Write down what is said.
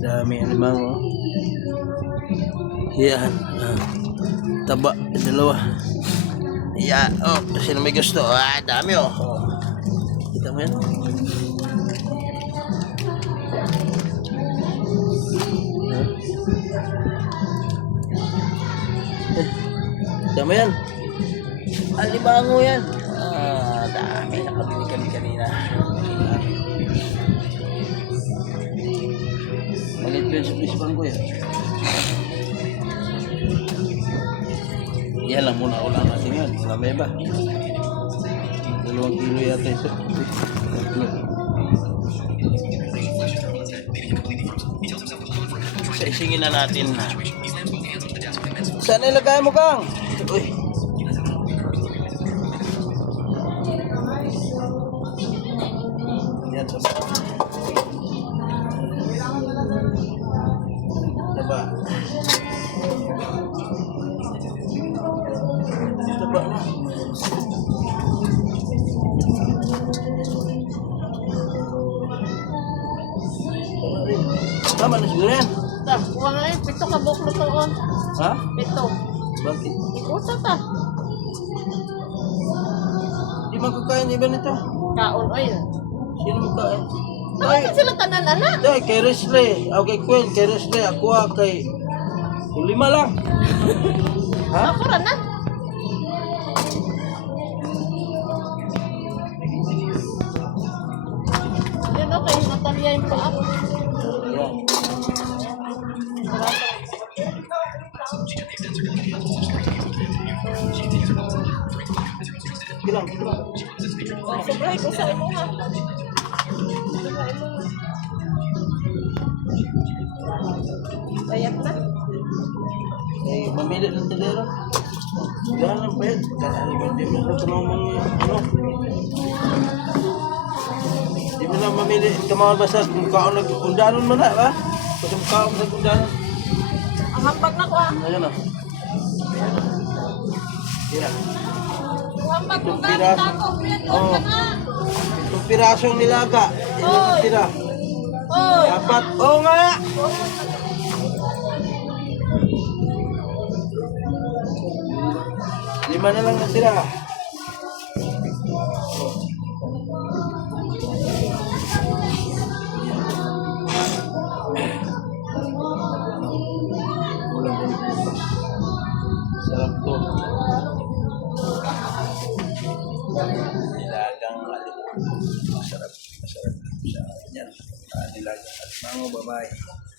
Dami alimango. Yan. Taba. Dalawa. Yan. Oh, sino may gusto? Dami oh. Kita mo yan? Kita mo yan? Alimango yan. Dami. Nakabili kami kanina. Malit ko yun sa pispan ko yan. Yan lang muna ulang natin yun. Mamaya ba? 2 kilo yata ito. Sa isingin na natin na. Saan ilagay mo, Kang? Uy. Yan sa baba. Taba. Taba na. Tama na siguro yan. Wala na yun. 7 ka buklo toon. Ha? 7. Bakit? Ikusa ta. Di magkakain iba nito. Kaon oil. Sino magkain? Bakit sila tanan, anak? Day, kay Resley. Okay, Queen, kay Resley. Ako kay... 5 lang. Ha? Ako rin na. Yun okay. Natalia yung paa. Yan. Bilang, bilang. Sobra ko sa imo ha. Bayad na. Eh, mamili ng tindera. Yan ang pwede. Hindi mo na tumamang ano. Hindi mo na mamili. Kamahal basta kung kaon nag-undanon mo na, ba? Kung kaon nag-undanon. Ang hambag na ko ha. Ayan na. Yan. Ang hambag ko Itong ka. piraso. Tako. Oo. Itong pirasong nilaga. Yan ang tira. Oy. Dapat. Oo nga! Lima na lang natira. Sarap to. Nilagang alimango. Masarap. Masarap. Yan. Nilagang alimango, babae.